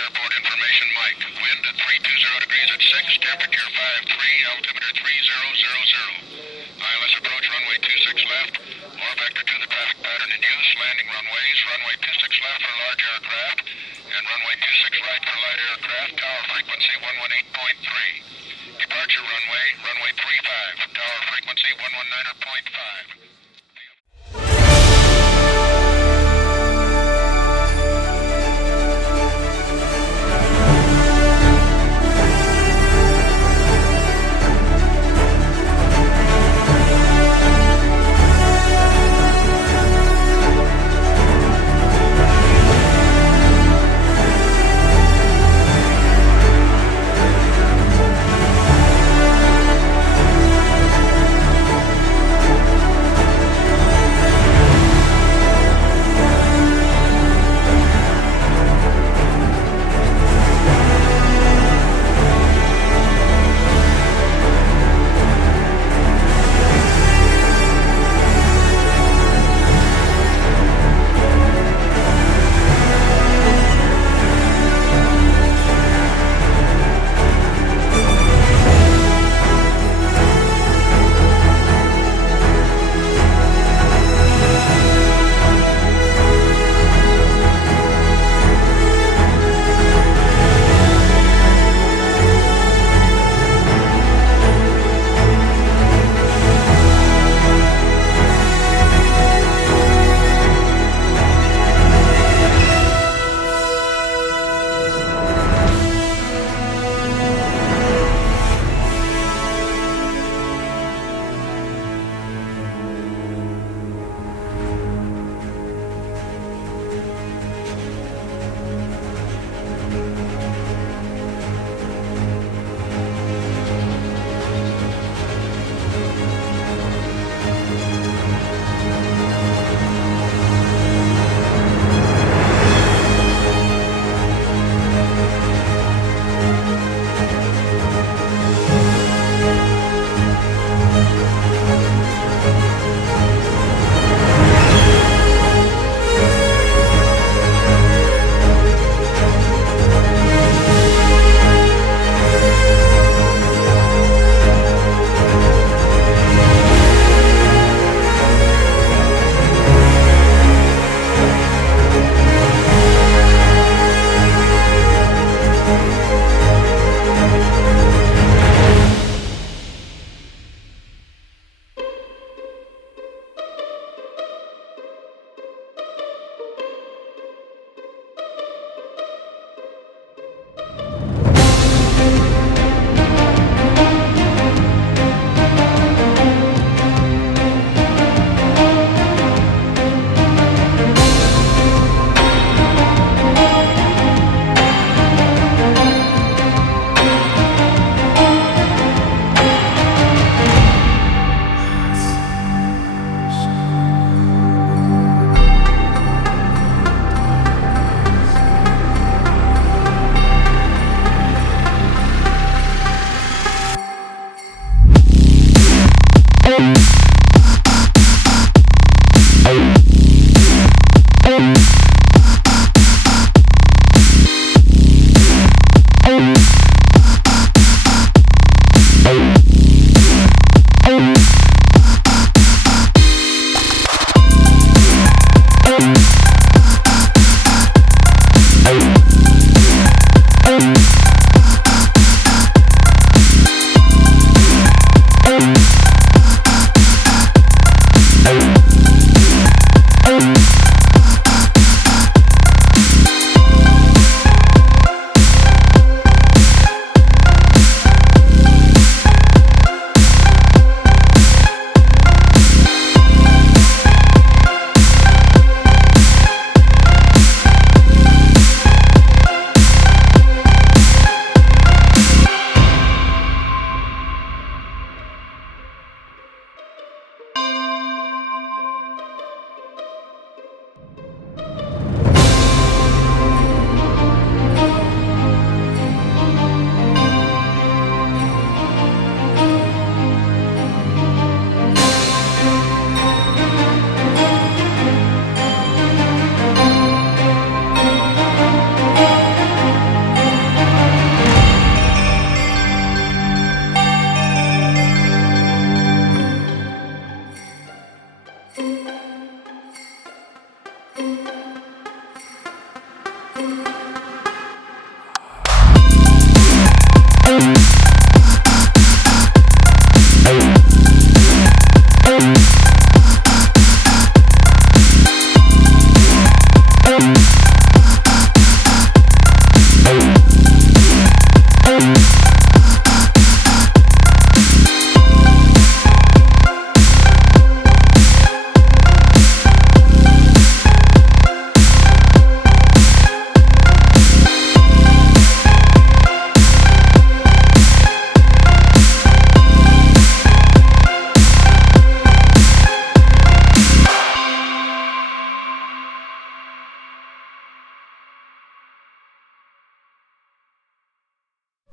Airport information, Mike. Wind at 320 degrees at 6, temperature 53, altimeter 3000. ILS approach runway 26 left. More vector to the traffic pattern in use. Landing runways, runway 26 left for large aircraft, and runway 26 right for light aircraft. Tower frequency 118.3. Departure runway, runway 35. Tower frequency 119.5.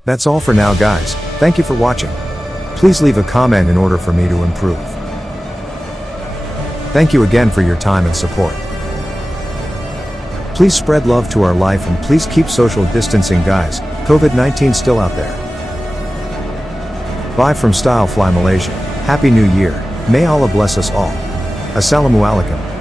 That's all for now, guys. Thank you for watching. Please leave a comment in order for me to improve. Thank you again for your time and support. Please spread love to our life and please keep social distancing, guys. COVID-19 still out there. Bye from STYFLY Malaysia. Happy New Year. May Allah bless us all. Assalamu alaikum.